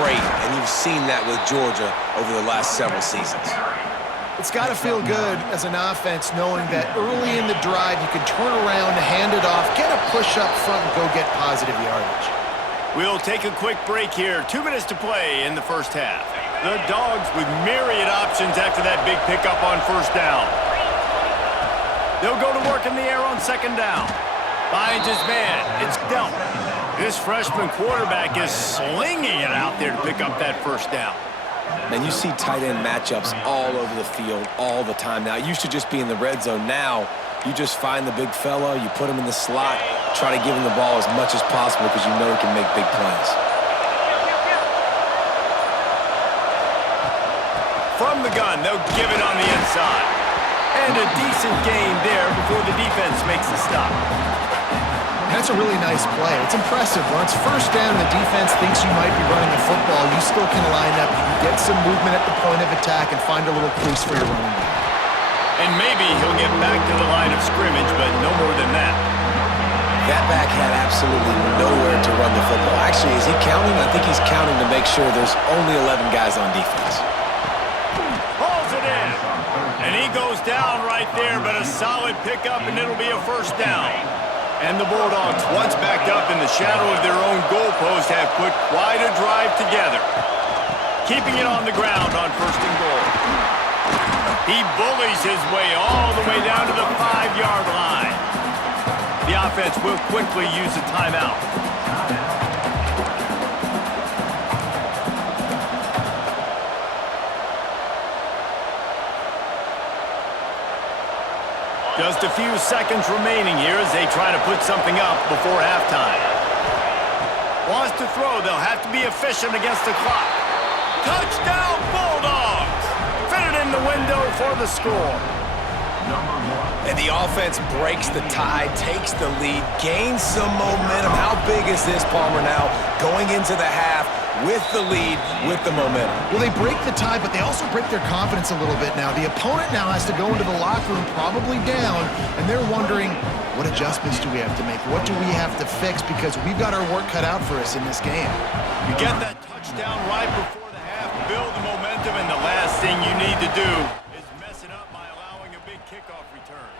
great, and you've seen that with Georgia over the last several seasons. It's got to feel good as an offense knowing that early in the drive you can turn around, hand it off, get a push up front, and go get positive yardage. We'll take a quick break here. 2 minutes to play in the first half. The Dogs with myriad options after that big pickup on first down. They'll go to work in the air on second down. Finds his man. It's Delp. This freshman quarterback is slinging it out there to pick up that first down. Man, you see tight end matchups all over the field all the time now. It used to just be in the red zone. Now, you just find the big fella, you put him in the slot, try to give him the ball as much as possible because you know he can make big plays. From the gun, they'll give it on the inside. And a decent gain there before the defense makes the stop. That's a really nice play. It's impressive. Once first down and the defense thinks you might be running the football, you still can line up. You can get some movement at the point of attack and find a little crease for your running back. And maybe he'll get back to the line of scrimmage, but no more than that. That back had absolutely nowhere to run the football. Actually, is he counting? I think he's counting to make sure there's only 11 guys on defense. Hauls it in. And he goes down right there, but a solid pickup, and it'll be a first down. And the Bulldogs, once backed up in the shadow of their own goalpost, have put quite a drive together. Keeping it on the ground on first and goal. He bullies his way all the way down to the 5-yard line. The offense will quickly use a timeout. Just a few seconds remaining here as they try to put something up before halftime. Wants to throw. They'll have to be efficient against the clock. Touchdown, Bulldogs! Fit it in the window for the score. And the offense breaks the tie, takes the lead, gains some momentum. How big is this, Palmer, now going into the half with the lead, with the momentum? Well, they break the tie, but they also break their confidence a little bit now. The opponent now has to go into the locker room probably down, and they're wondering, what adjustments do we have to make? What do we have to fix? Because we've got our work cut out for us in this game. You get that touchdown right before the half, build the momentum, and the last thing you need to do is mess it up by allowing a big kickoff return.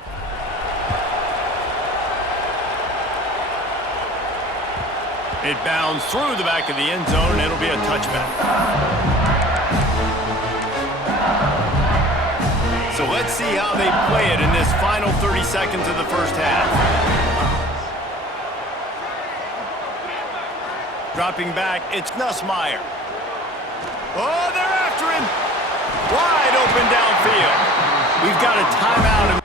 It bounds through the back of the end zone, and it'll be a touchback. So let's see how they play it in this final 30 seconds of the first half. Dropping back, it's Nussmeier. Oh, they're after him. Wide open downfield. We've got a timeout.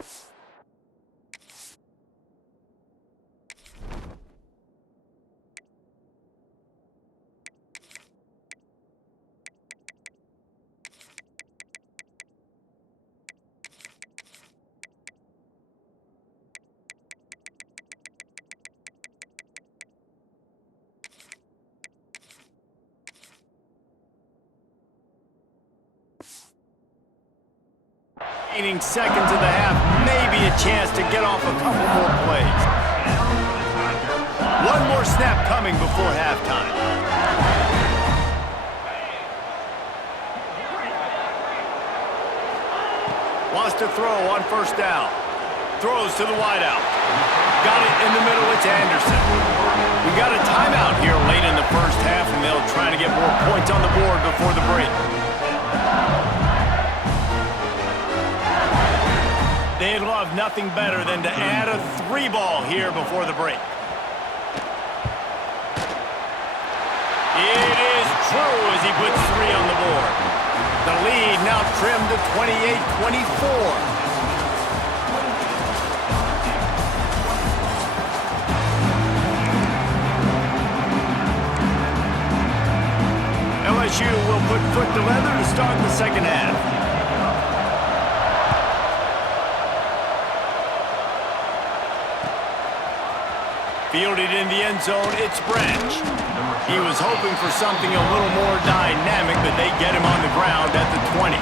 Remaining seconds of the half, maybe a chance to get off a couple more plays. One more snap coming before halftime. Wants to throw on first down. Throws to the wideout. Got it in the middle, it's Anderson. We got a timeout here late in the first half, and they'll try to get more points on the board before the break. They'd love nothing better than to add a 3-ball here before the break. It is true as he puts 3 on the board. The lead now trimmed to 28-24. LSU will put foot to leather to start the second half. Fielded in the end zone, it's Branch. He was hoping for something a little more dynamic, but they get him on the ground at the 20.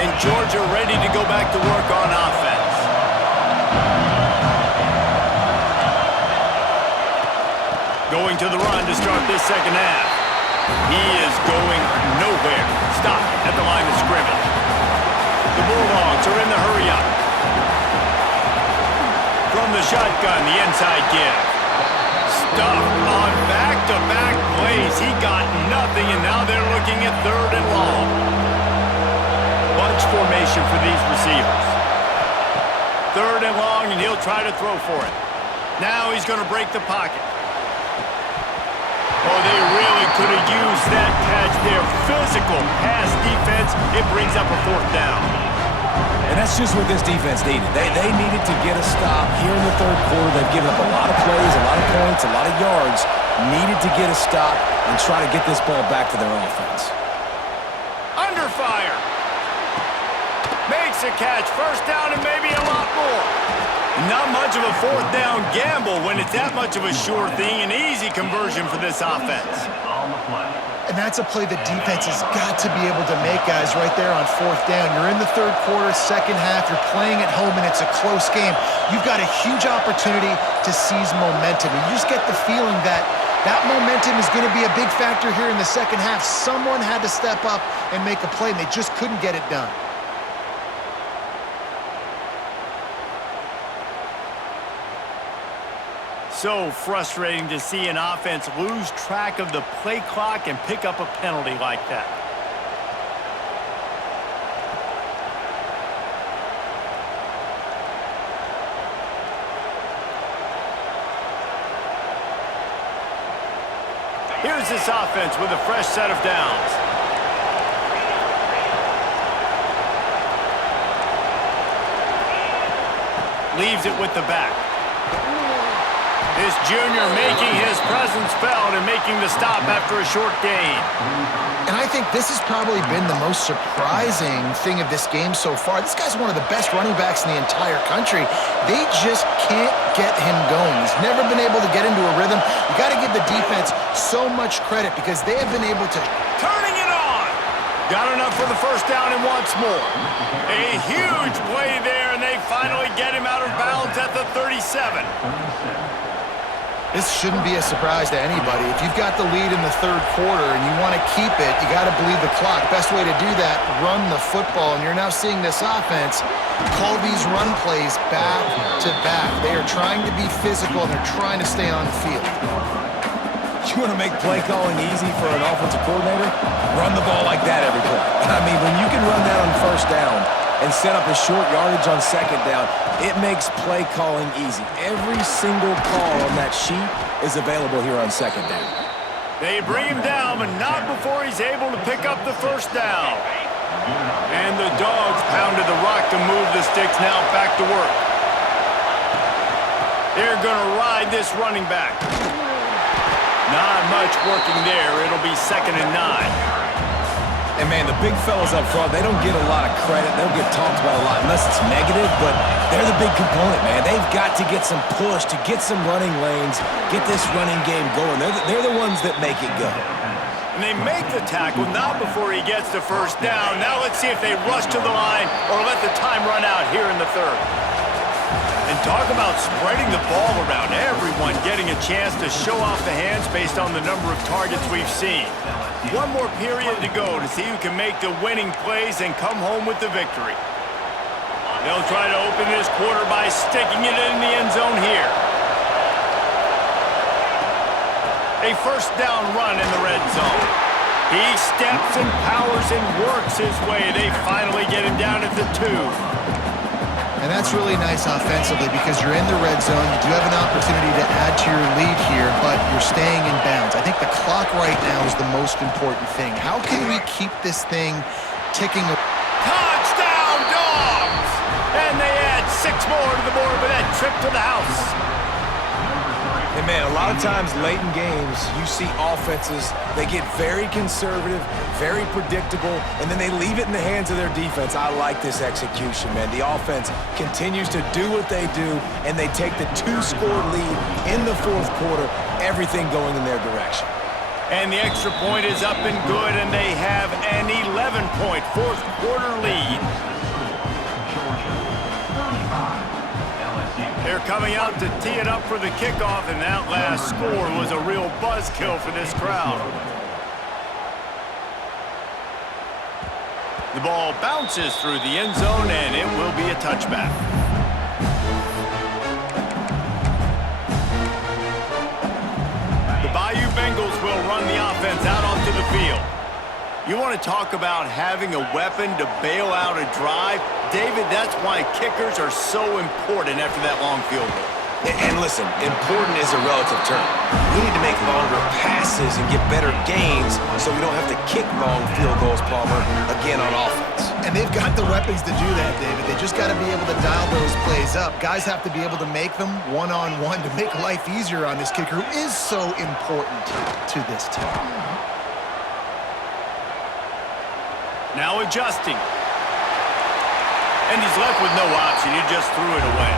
And Georgia ready to go back to work on offense. Going to the run to start this second half. He is going nowhere. Stop at the line of scrimmage. The Bulldogs are in the hurry-up. From the shotgun, the inside give. Stuffed on back-to-back plays. He got nothing, and now they're looking at 3rd and long. Bunch formation for these receivers. 3rd and long, and he'll try to throw for it. Now he's going to break the pocket. Oh, they really could have used that catch there. Physical pass defense. It brings up a 4th down. And that's just what this defense needed. They needed to get a stop here in the 3rd quarter. They've given up a lot of plays, a lot of points, a lot of yards. Needed to get a stop and try to get this ball back to their offense. Under fire. Makes a catch. 1st down and maybe a lot more. Not much of a 4th down gamble when it's that much of a sure thing. An easy conversion for this offense. And that's a play the defense has got to be able to make, guys, right there on 4th down. You're in the 3rd quarter, second half. You're playing at home, and it's a close game. You've got a huge opportunity to seize momentum. And you just get the feeling that that momentum is going to be a big factor here in the second half. Someone had to step up and make a play, and they just couldn't get it done. So frustrating to see an offense lose track of the play clock and pick up a penalty like that. Here's this offense with a fresh set of downs. Leaves it with the back. This junior making his presence felt and making the stop after a short gain. And I think this has probably been the most surprising thing of this game so far. This guy's one of the best running backs in the entire country. They just can't get him going. He's never been able to get into a rhythm. You got to give the defense so much credit because they have been able to... Turning it on! Got enough for the 1st down and wants more. A huge play there, and they finally get him out of bounds at the 37. This shouldn't be a surprise to anybody. If you've got the lead in the 3rd quarter and you want to keep it, you got to bleed the clock. Best way to do that, run the football. And you're now seeing this offense call these run plays back to back. They are trying to be physical, and they're trying to stay on the field. You want to make play calling easy for an offensive coordinator? Run the ball like that every play. I mean, when you can run that on 1st down and set up a short yardage on 2nd down, it makes play calling easy. Every single call on that sheet is available here on 2nd down. They bring him down, but not before he's able to pick up the 1st down. And the Dogs pounded the rock to move the sticks, now back to work. They're going to ride this running back. Not much working there. It'll be 2nd and 9. And, man, the big fellas up front, they don't get a lot of credit. They don't get talked about a lot unless it's negative, but they're the big component, man. They've got to get some push, to get some running lanes, get this running game going. They're the ones that make it go. And they make the tackle, not before he gets the 1st down. Now let's see if they rush to the line or let the time run out here in the 3rd. And talk about spreading the ball around. Everyone getting a chance to show off the hands based on the number of targets we've seen. One more period to go to see who can make the winning plays and come home with the victory. They'll try to open this quarter by sticking it in the end zone here. A 1st down run in the red zone. He steps and powers and works his way. They finally get him down at the 2. And that's really nice offensively because you're in the red zone. You do have an opportunity to add to your lead here, but you're staying in bounds. I think the clock right now is the most important thing. How can we keep this thing ticking? Touchdown, Dogs! And they add 6 more to the board with that trip to the house. And, man, a lot of times late in games, you see offenses, they get very conservative, very predictable, and then they leave it in the hands of their defense. I like this execution, man. The offense continues to do what they do, and they take the 2-score lead in the 4th quarter, everything going in their direction. And the extra point is up and good, and they have an 11-point 4th quarter lead. They're coming out to tee it up for the kickoff, and that last score was a real buzzkill for this crowd. The ball bounces through the end zone, and it will be a touchback. The Bayou Bengals will run the offense out onto the field. You want to talk about having a weapon to bail out a drive? David, that's why kickers are so important after that long field goal. And listen, important is a relative term. We need to make longer passes and get better gains so we don't have to kick long field goals, Palmer, again on offense. And they've got the weapons to do that, David. They just got to be able to dial those plays up. Guys have to be able to make them one-on-one to make life easier on this kicker who is so important to this team. Now adjusting. And he's left with no option. He just threw it away.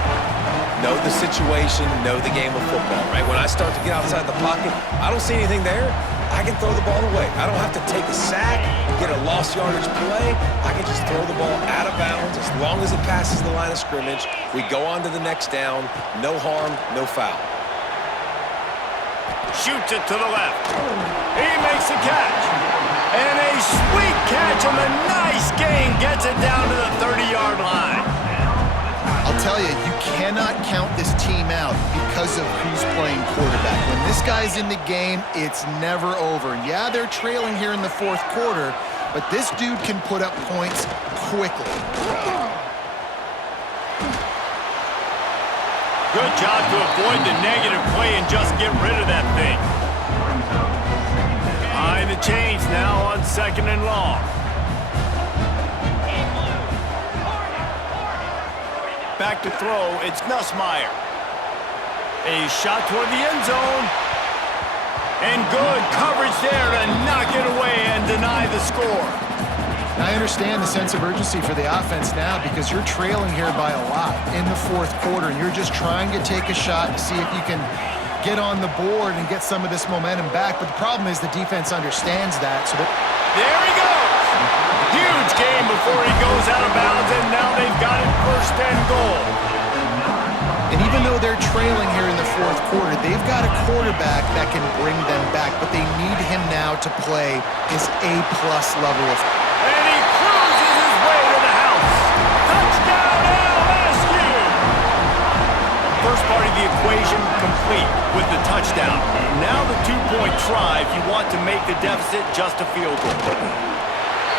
Know the situation, know the game of football, right? When I start to get outside the pocket, I don't see anything there. I can throw the ball away. I don't have to take a sack, get a lost yardage play. I can just throw the ball out of bounds as long as it passes the line of scrimmage. We go on to the next down. No harm, no foul. Shoots it to the left. He makes the catch. And a sweet catch and a nice gain gets it down to the 30-yard line. I'll tell you, you cannot count this team out because of who's playing quarterback. When this guy's in the game, it's never over. Yeah, they're trailing here in the fourth quarter, but this dude can put up points quickly. Good job to avoid the negative play and just get rid of that thing. Behind the chains now on 2nd and long. Back to throw, it's Nussmeier. A shot toward the end zone. And good coverage there to knock it away and deny the score. I understand the sense of urgency for the offense now because you're trailing here by a lot in the fourth quarter, and you're just trying to take a shot to see if you can get on the board and get some of this momentum back. But the problem is the defense understands that. So there he goes. Huge game before he goes out of bounds, and now they've got it 1st and goal. And even though they're trailing here in the fourth quarter, they've got a quarterback that can bring them back, but they need him now to play his A-plus level of. And he cruises his way to the house. Touchdown, LSU! First part of the equation complete with the touchdown. Now the two-point try if you want to make the deficit just a field goal.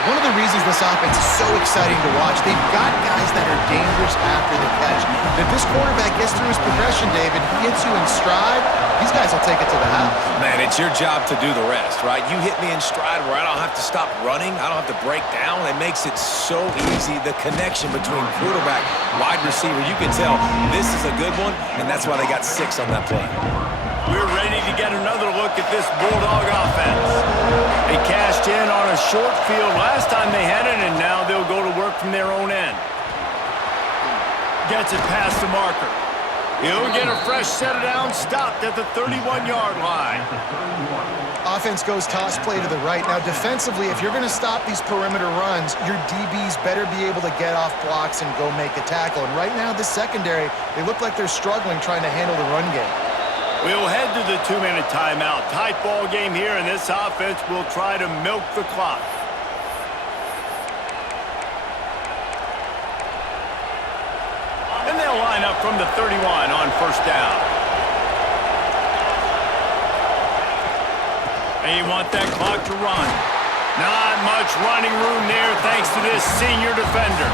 One of the reasons this offense is so exciting to watch, they've got guys that are dangerous after the catch. If this quarterback gets through his progression, David, he hits you in stride, these guys will take it to the house. Man, it's your job to do the rest, right? You hit me in stride where I don't have to stop running. I don't have to break down. It makes it so easy. The connection between quarterback, wide receiver, you can tell this is a good one, and that's why they got 6 on that play. We're ready to get another look at this Bulldog offense. They cashed in on a short field last time they had it, and now they'll go to work from their own end. Gets it past the marker. He'll get a fresh set of downs, stopped at the 31-yard line. Offense goes toss play to the right. Now, defensively, if you're going to stop these perimeter runs, your DBs better be able to get off blocks and go make a tackle. And right now, the secondary, they look like they're struggling trying to handle the run game. We'll head to the 2-minute timeout. Tight ball game here, and this offense will try to milk the clock. And they'll line up from the 31 on 1st down. They want that clock to run. Not much running room there thanks to this senior defender.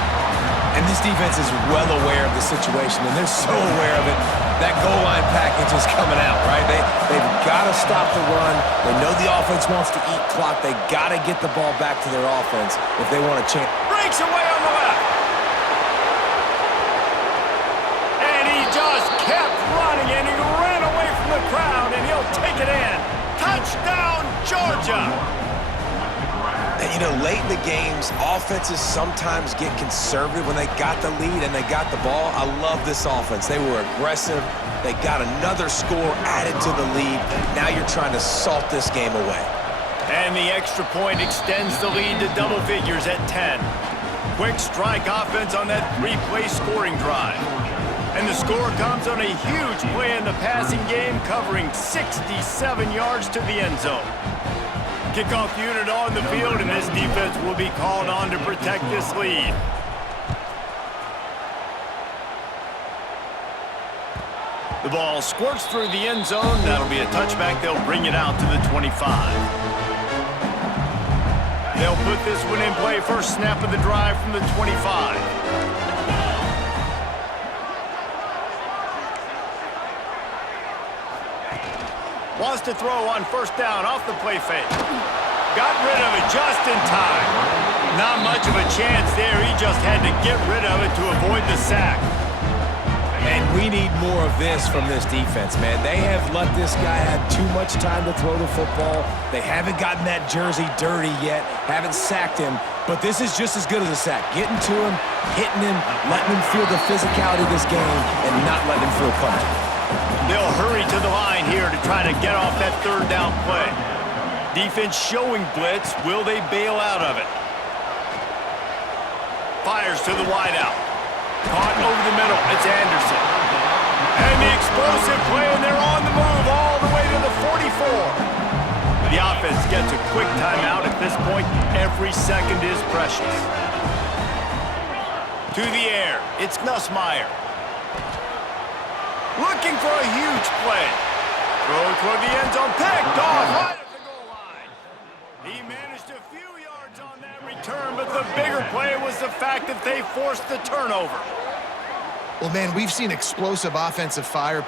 And this defense is well aware of the situation, and they're so aware of it. That goal line package is coming out, right? They've got to stop the run. They know the offense wants to eat clock. They got to get the ball back to their offense if they want a chance. Breaks away on the left. And he just kept running, and he ran away from the crowd, and he'll take it in. Touchdown, Georgia! And, you know, late in the games, offenses sometimes get conservative when they got the lead and they got the ball. I love this offense. They were aggressive. They got another score added to the lead. Now you're trying to salt this game away. And the extra point extends the lead to double figures at 10. Quick strike offense on that 3-play scoring drive. And the score comes on a huge play in the passing game, covering 67 yards to the end zone. Kickoff unit on the field, and this defense will be called on to protect this lead. The ball squirts through the end zone. That'll be a touchback. They'll bring it out to the 25. They'll put this one in play. First snap of the drive from the 25. Wants to throw on first down off the play fake. Got rid of it just in time. Not much of a chance there. He just had to get rid of it to avoid the sack. And we need more of this from this defense, man. They have let this guy have too much time to throw the football. They haven't gotten that jersey dirty yet, haven't sacked him. But this is just as good as a sack. Getting to him, hitting him, letting him feel the physicality of this game, and not letting him feel comfortable. They'll hurry to the line here to try to get off that third down play. Defense showing blitz. Will they bail out of it? Fires to the wideout. Caught over the middle. It's Anderson. And the explosive play, and they're on the move all the way to the 44. The offense gets a quick timeout. At this point, every second is precious. To the air. It's Nussmeier. Looking for a huge play. Throw toward the end zone. Picked off right at the goal line. He managed a few yards on that return, but the bigger play was the fact that they forced the turnover. Well, man, we've seen explosive offensive fire.